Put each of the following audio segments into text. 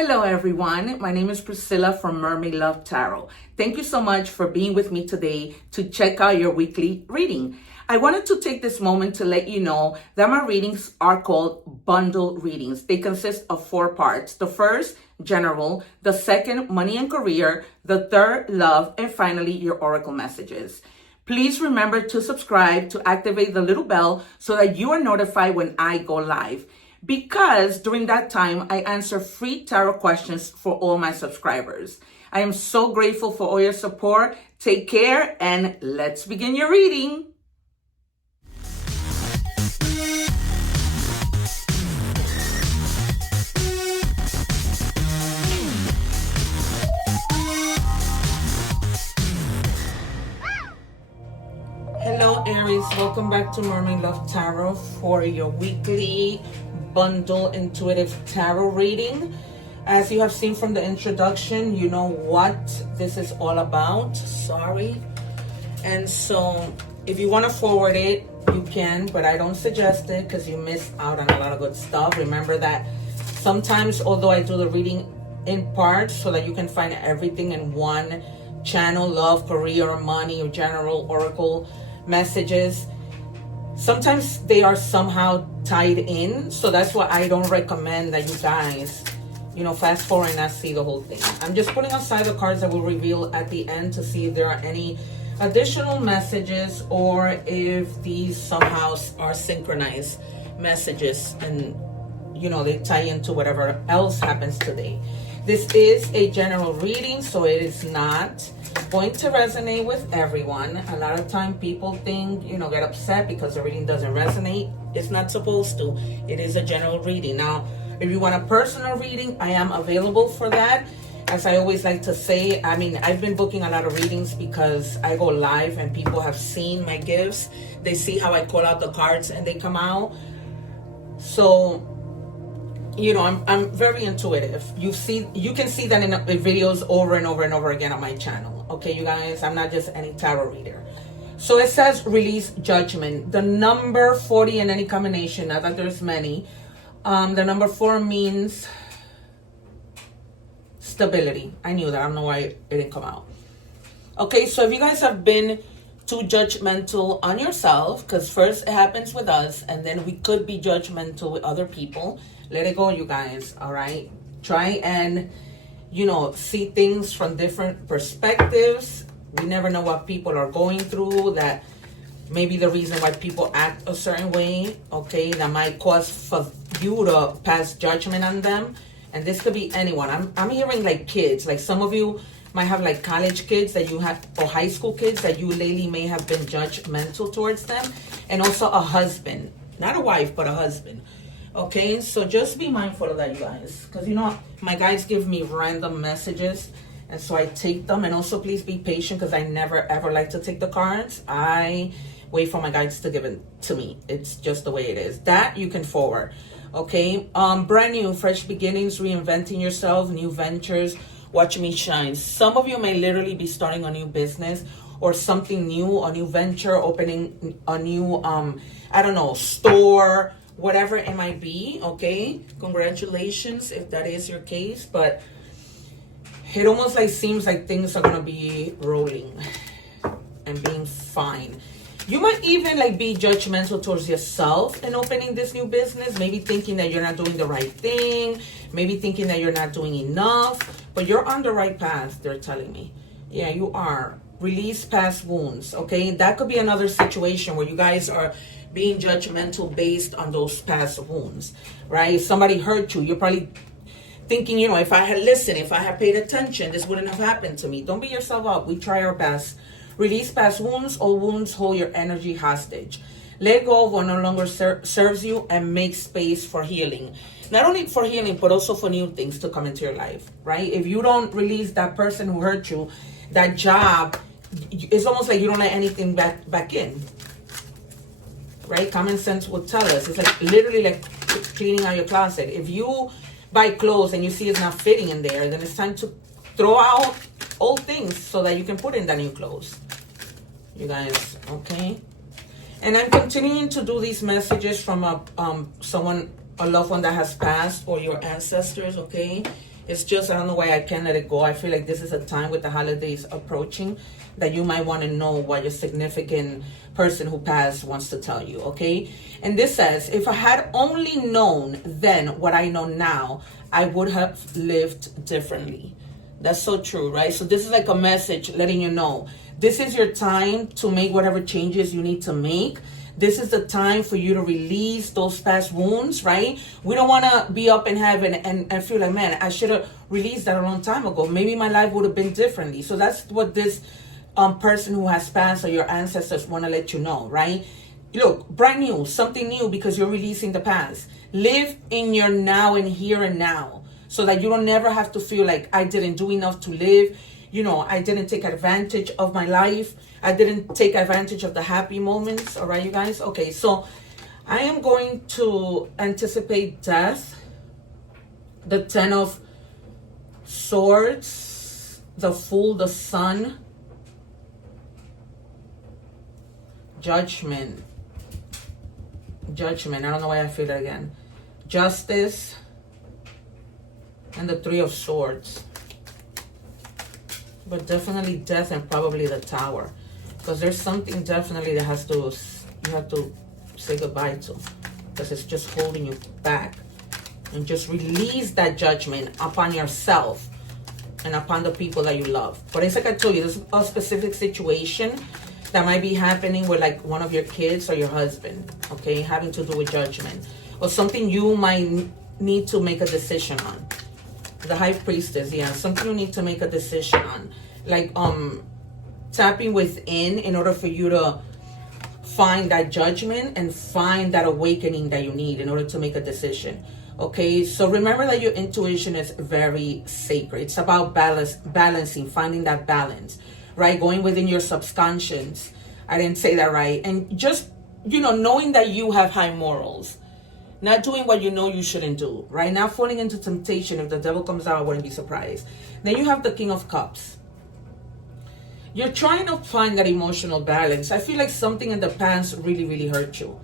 Hello everyone, my name is Priscilla from Mermaid Love Tarot. Thank you so much for being with me today to check out your weekly reading. I wanted to take this moment to let you know that my readings are called bundle readings. They consist of 4 parts. The first, general. The second, money and career. The third, love. And finally, your oracle messages. Please remember to subscribe, to activate the little bell so that you are notified when I go live. Because during that time, I answer free tarot questions for all my subscribers. I am so grateful for all your support. Take care and let's begin your reading. Hello Aries, welcome back to Mermaid Love Tarot for your weekly bundle intuitive tarot reading. As you have seen from the introduction, you know what this is all about. Sorry. And so if you want to forward it, you can, but I don't suggest it because you miss out on a lot of good stuff. Remember that sometimes, although I do the reading in parts so that you can find everything in one channel, love, career, money, or general oracle messages, sometimes they are somehow tied in. So that's why I don't recommend that you guys, fast forward and not see the whole thing. I'm just putting aside the cards that will reveal at the end to see if there are any additional messages or if these somehow are synchronized messages and, they tie into whatever else happens today. This is a general reading, so it is not going to resonate with everyone. A lot of time people think, get upset because the reading doesn't resonate. It's not supposed to. It is a general reading. Now, if you want a personal reading, I am available for that. As I always like to say, I've been booking a lot of readings because I go live and people have seen my gifts. They see how I call out the cards and they come out. So, I'm very intuitive. You can see that in videos over and over and over again on my channel. Okay, you guys, I'm not just any tarot reader. So it says release judgment. The number 40 in any combination, not that there's many. The number 4 means stability. I knew that. I don't know why it didn't come out. Okay, so if you guys have been too judgmental on yourself, because first it happens with us and then we could be judgmental with other people, let it go, you guys. All right, try and see things from different perspectives. We never know what people are going through, that maybe the reason why people act a certain way, okay, that might cause for you to pass judgment on them. And this could be anyone. I'm hearing like kids, like some of you might have like college kids that you have, or high school kids that you lately may have been judgmental towards them. And also a husband, not a wife, but a husband. Okay, so just be mindful of that, you guys, because my guides give me random messages, and so I take them. And also please be patient, because I never ever like to take the cards. I wait for my guides to give it to me. It's just the way it is. That you can forward. Okay, brand new, fresh beginnings, reinventing yourself, new ventures, watch me shine. Some of you may literally be starting a new business or something new, a new venture, opening a new store, whatever it might be. Okay, congratulations if that is your case. But it almost like seems like things are gonna be rolling and being fine. You might even like be judgmental towards yourself in opening this new business, maybe thinking that you're not doing the right thing, maybe thinking that you're not doing enough, but you're on the right path, they're telling me. Yeah, you are. Release past wounds. Okay, that could be another situation where you guys are being judgmental based on those past wounds, right? If somebody hurt you, you're probably thinking, if I had listened, if I had paid attention, this wouldn't have happened to me. Don't beat yourself up. We try our best. Release past wounds. All wounds hold your energy hostage. Let go of what no longer serves you and make space for healing. Not only for healing, but also for new things to come into your life, right? If you don't release that person who hurt you, that job, it's almost like you don't let anything back in. Right? Common sense would tell us. It's like literally like cleaning out your closet. If you buy clothes and you see it's not fitting in there, then it's time to throw out old things so that you can put in the new clothes. You guys, okay? And I'm continuing to do these messages from a loved one that has passed or your ancestors, okay? It's just, I don't know why I can't let it go. I feel like this is a time with the holidays approaching that you might want to know what your significant person who passed wants to tell you, okay? And this says, if I had only known then what I know now, I would have lived differently. That's so true, right? So this is like a message letting you know, this is your time to make whatever changes you need to make. This is the time for you to release those past wounds, right? We don't want to be up in heaven and feel like, man, I should have released that a long time ago. Maybe my life would have been differently. So that's what this person who has passed or your ancestors want to let you know, right? Look, brand new, something new, because you're releasing the past. Live in your now and here and now, so that you don't never have to feel like I didn't do enough to live. You know, I didn't take advantage of my life. I didn't take advantage of the happy moments. All right, you guys? Okay, so I am going to anticipate death, the 10 of Swords, the Fool, the Sun, Judgment. I don't know why I feel that again. Justice, and the 3 of Swords. But definitely death and probably the Tower. Because there's something definitely that you have to say goodbye to. Because it's just holding you back. And just release that judgment upon yourself and upon the people that you love. But it's like I told you, there's a specific situation that might be happening with like one of your kids or your husband. Okay, having to do with judgment. Or something you might need to make a decision on. The High Priestess, yeah, something you need to make a decision on. Like tapping within in order for you to find that judgment and find that awakening that you need in order to make a decision. Okay, so remember that your intuition is very sacred. It's about balancing, finding that balance, right? Going within your subconscious. I didn't say that right. And just, you know, knowing that you have high morals. Not doing what you know you shouldn't do, right? Not falling into temptation. If the devil comes out, I wouldn't be surprised. Then you have the King of Cups. You're trying to find that emotional balance. I feel like something in the past really, really hurt you.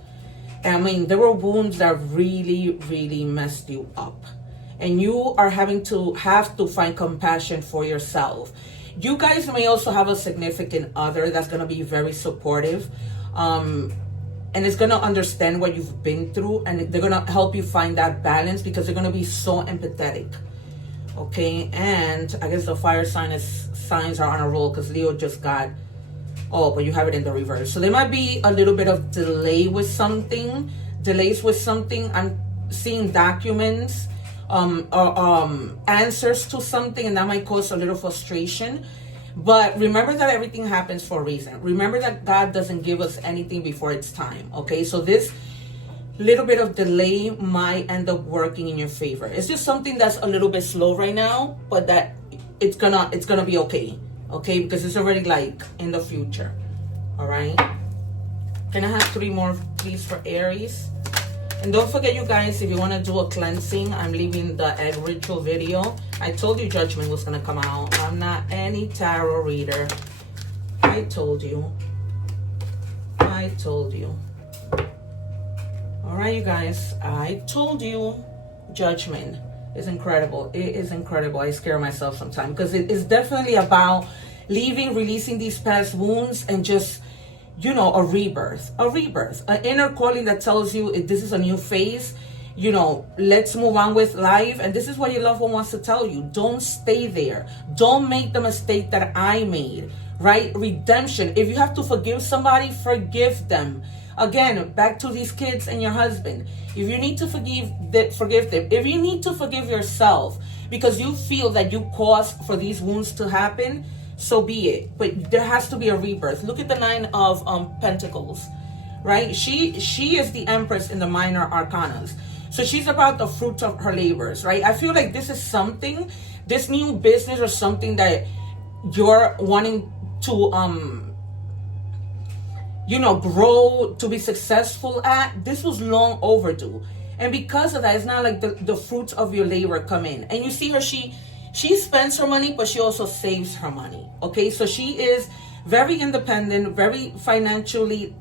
I mean, there were wounds that really, really messed you up. And you are have to find compassion for yourself. You guys may also have a significant other that's going to be very supportive. And it's going to understand what you've been through. And they're going to help you find that balance because they're going to be so empathetic. Okay. And I guess the fire signs are on a roll because Leo just got... Oh, but you have it in the reverse. So there might be a little bit of delays with something. I'm seeing documents, answers to something. And that might cause a little frustration. But remember that everything happens for a reason. Remember that God doesn't give us anything before it's time. Okay, so this little bit of delay might end up working in your favor. It's just something that's a little bit slow right now, but that it's gonna be okay. Okay, because it's already like in the future. All right. Can I have 3 more, please, for Aries? And don't forget, you guys, if you want to do a cleansing, I'm leaving the egg ritual video. I told you judgment was going to come out. I'm not any tarot reader. I told you. All right, you guys. I told you judgment is incredible. It is incredible. I scare myself sometimes because it is definitely about releasing these past wounds and just... You know, a rebirth, an inner calling that tells you this is a new phase. You know, let's move on with life. And this is what your loved one wants to tell you. Don't stay there. Don't make the mistake that I made, right? Redemption. If you have to forgive somebody, forgive them. Again, back to these kids and your husband. If you need to forgive them. If you need to forgive yourself because you feel that you caused for these wounds to happen, so be it. But there has to be a rebirth. Look at the 9 of Pentacles, right? She is the Empress in the minor arcanas. So she's about the fruits of her labors, right? I feel like this is something, this new business or something that you're wanting to, you know, grow, to be successful at. This was long overdue. And because of that, it's not like the fruits of your labor come in. And you see her, she spends her money, but she also saves her money. Okay, so she is very independent, very financially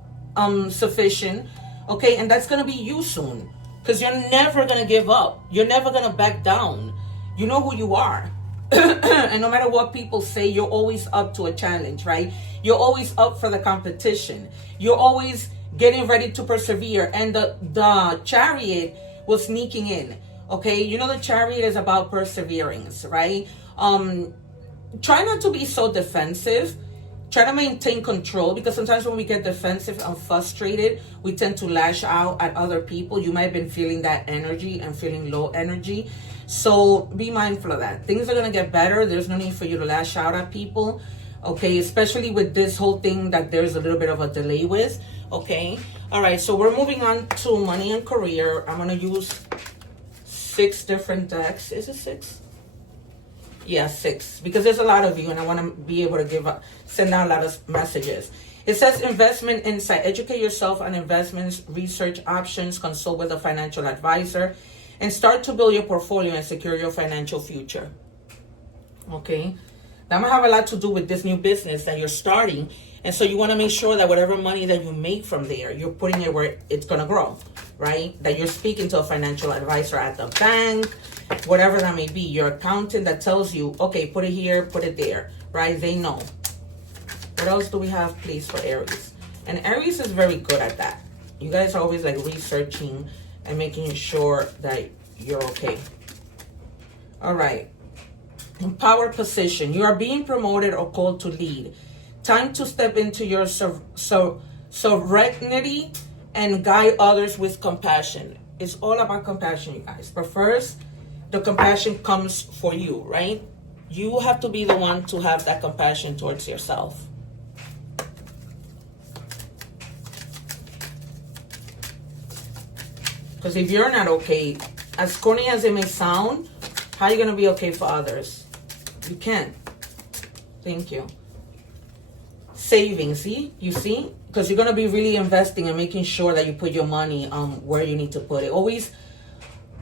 sufficient. Okay, and that's gonna be you soon, because you're never gonna give up. You're never gonna back down. You know who you are. And no matter what people say, you're always up to a challenge, right? You're always up for the competition. You're always getting ready to persevere. And the chariot was sneaking in. Okay, you know the chariot is about perseverance, right? Try not to be so defensive. Try to maintain control, because sometimes when we get defensive and frustrated, we tend to lash out at other people. You might have been feeling that energy and feeling low energy. So be mindful of that. Things are going to get better. There's no need for you to lash out at people. Okay, especially with this whole thing that there's a little bit of a delay with. Okay, all right, so we're moving on to money and career. I'm going to use 6 different decks. Is it 6? Yeah, 6, because there's a lot of you and I want to be able to send out a lot of messages. It says investment insight. Educate yourself on investments, research options, consult with a financial advisor, and start to build your portfolio and secure your financial future. Okay, that might have a lot to do with this new business that you're starting. And so you want to make sure that whatever money that you make from there, you're putting it where it's going to grow, right? That you're speaking to a financial advisor at the bank, whatever that may be, your accountant that tells you, okay, put it here, put it there, right? They know. What else do we have, please, for Aries? And Aries is very good at that. You guys are always like researching and making sure that you're okay. All right. In power position, you are being promoted or called to lead. Time to step into your sovereignty and guide others with compassion. It's all about compassion, you guys. But first, the compassion comes for you, right? You have to be the one to have that compassion towards yourself. Because if you're not okay, as corny as it may sound, how are you going to be okay for others? You can't. Thank you. Saving, see? You see? Because you're going to be really investing and making sure that you put your money where you need to put it.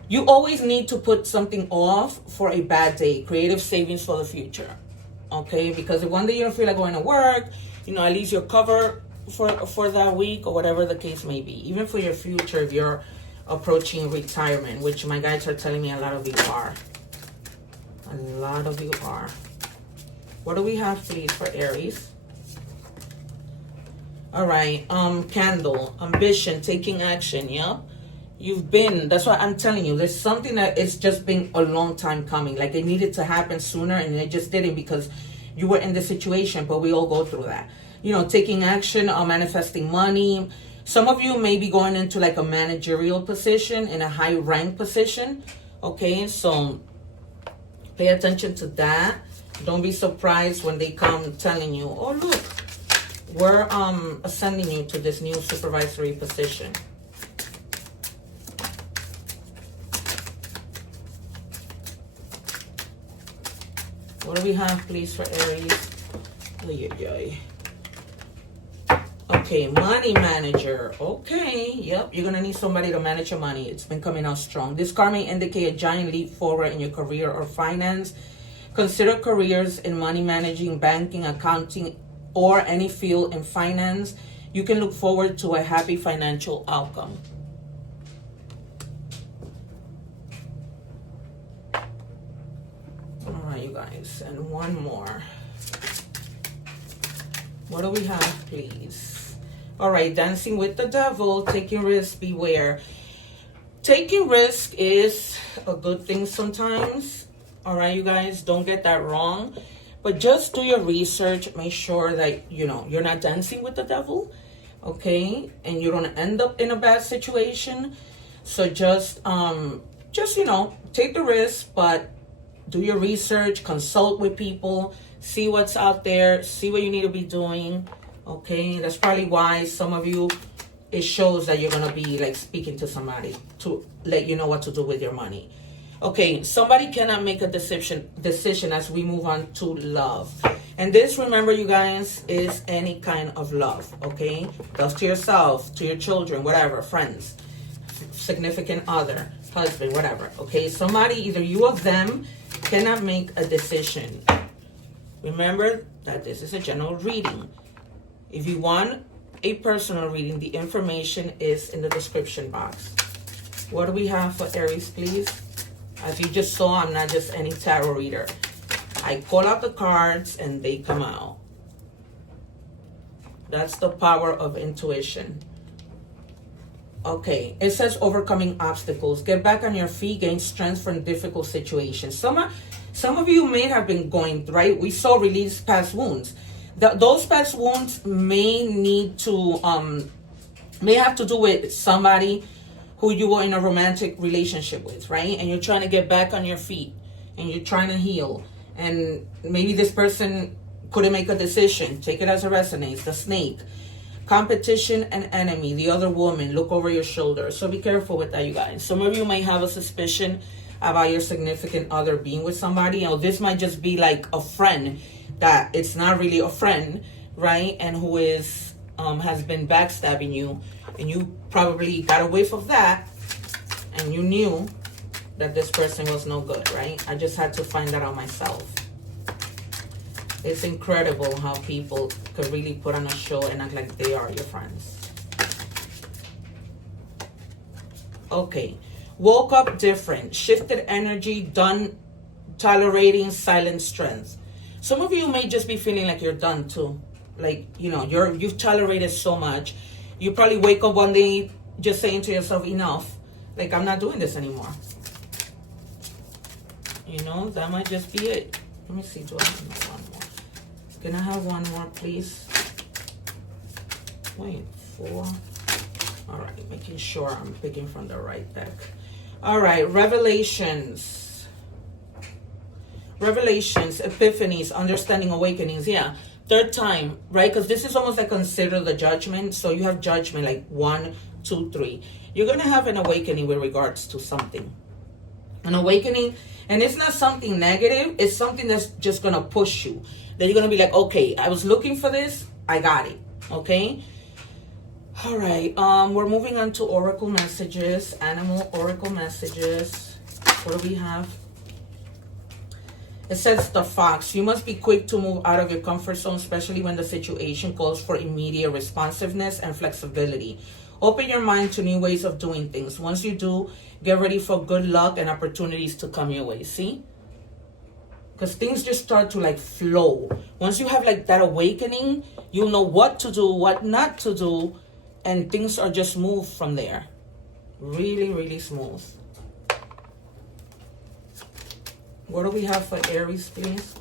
You always need to put something off for a bad day. Creative savings for the future. Okay? Because if one day you don't feel like going to work, you know, at least you're covered for that week or whatever the case may be. Even for your future, if you're approaching retirement, which my guides are telling me a lot of you are. A lot of you are. What do we have, please, for Aries? All right. Candle. Ambition. Taking action. Yeah. That's why I'm telling you, there's something that it's just been a long time coming. Like it needed to happen sooner and it just didn't because you were in the situation, but we all go through that. You know, taking action or manifesting money. Some of you may be going into like a managerial position, in a high rank position. Okay, so pay attention to that. Don't be surprised when they come telling you, oh look, we're ascending you to this new supervisory position. What do we have, please, for Aries? Okay, money manager. Okay, yep, you're going to need somebody to manage your money. It's been coming out strong. This card may indicate a giant leap forward in your career or finance. Consider careers in money managing, banking, accounting, or any field in finance. You can look forward to a happy financial outcome. All right, you guys, and one more. What do we have, please? All right, dancing with the devil, taking risks, beware. Taking risk is a good thing sometimes. All right, you guys, don't get that wrong. But just do your research. Make sure that, you know, you're not dancing with the devil, okay? And you don't end up in a bad situation. So just you know, take the risk, but do your research, consult with people, see what's out there, see what you need to be doing, okay? That's probably why some of you, it shows that you're going to be like speaking to somebody to let you know what to do with your money. Okay, somebody cannot make a decision as we move on to love. And this, remember, you guys, is any kind of love, okay? Love to yourself, to your children, whatever, friends, significant other, husband, whatever, okay? Somebody, either you or them, cannot make a decision. Remember that this is a general reading. If you want a personal reading, the information is in the description box. What do we have for Aries, please? As you just saw, I'm not just any tarot reader. I pull out the cards and they come out. That's the power of intuition. Okay, it says overcoming obstacles. Get back on your feet, gain strength from difficult situations. Some of you may have been going, right? We saw release past wounds. Those past wounds may need to, may have to do with somebody who you were in a romantic relationship with, right? And you're trying to get back on your feet and you're trying to heal. And maybe this person couldn't make a decision. Take it as it resonates. The snake. Competition and enemy. The other woman. Look over your shoulder. So be careful with that, you guys. Some of you may have a suspicion about your significant other being with somebody. You know, this might just be like a friend that it's not really a friend, right? And who is has been backstabbing you, and you probably got a whiff of that, and you knew that this person was no good, right? I just had to find that out myself. It's incredible how people could really put on a show and act like they are your friends. Okay. Woke up different. Shifted energy. Done tolerating silent strength. Some of you may just be feeling like you're done too. Like, you know, you've tolerated so much. You probably wake up one day just saying to yourself, enough. Like, I'm not doing this anymore. You know, that might just be it. Let me see, do I have one more? Can I have one more, please? Wait, 4. All right, making sure I'm picking from the right deck. All right, revelations. Revelations, epiphanies, understanding, awakenings. Yeah, third time, right? Because this is almost like consider the judgment. So you have judgment like 1, 2, 3. You're going to have an awakening with regards to something. An awakening, and it's not something negative. It's something that's just going to push you. That you're going to be like, okay, I was looking for this. I got it. Okay. All right. We're moving on to oracle messages, animal oracle messages. What do we have? It says the fox. You must be quick to move out of your comfort zone, especially when the situation calls for immediate responsiveness and flexibility. Open your mind to new ways of doing things. Once you do, get ready for good luck and opportunities to come your way. See? Because things just start to like flow. Once you have like that awakening, you'll know what to do, what not to do, and things are just moved from there. Really, really smooth. What do we have for Aries, please?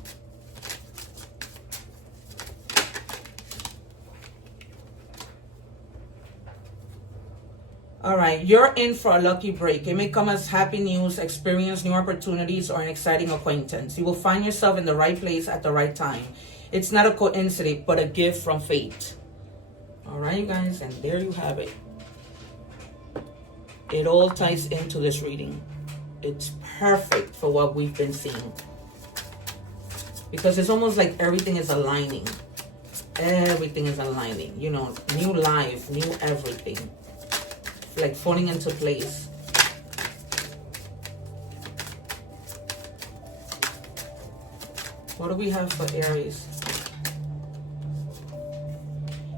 All right, you're in for a lucky break. It may come as happy news, experience new opportunities, or an exciting acquaintance. You will find yourself in the right place at the right time. It's not a coincidence, but a gift from fate. All right, you guys, and there you have it. It all ties into this reading. It's perfect for what we've been seeing. Because it's almost like everything is aligning. Everything is aligning. You know, new life, new everything. Like falling into place. What do we have for Aries?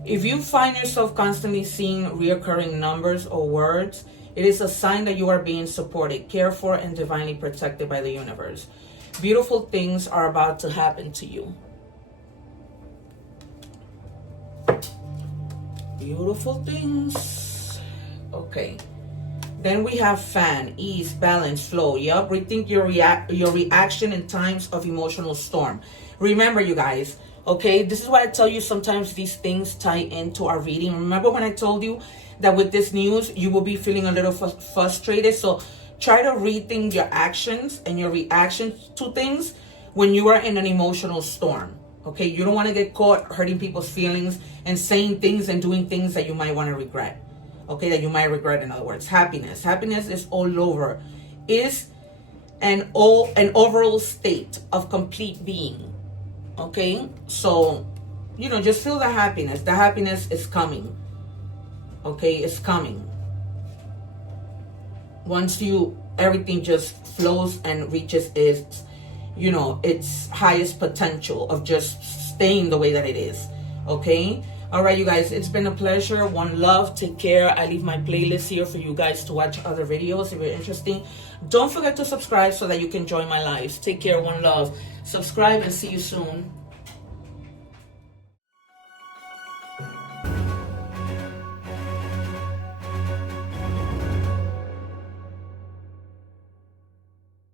If you find yourself constantly seeing reoccurring numbers or words, it is a sign that you are being supported, cared for, and divinely protected by the universe. Beautiful things are about to happen to you. Beautiful things. Okay. Then we have fan, ease, balance, flow. Yup, rethink your reaction in times of emotional storm. Remember, you guys, okay, this is why I tell you sometimes these things tie into our reading. Remember when I told you that with this news, you will be feeling a little frustrated? So try to rethink your actions and your reactions to things when you are in an emotional storm. Okay, you don't want to get caught hurting people's feelings and saying things and doing things that you might want to regret. Okay, that you might regret, in other words. Happiness. Happiness is all over. Is an overall state of complete being. Okay, so, you know, just feel the happiness. The happiness is coming. Okay, it's coming. Once everything just flows and reaches its, you know, its highest potential of just staying the way that it is. Okay, All right, you guys, it's been a pleasure. One love. Take care. I leave my playlist here for you guys to watch other videos if you're interested. Don't forget to subscribe so that you can join my lives. Take care. One love. Subscribe and see you soon.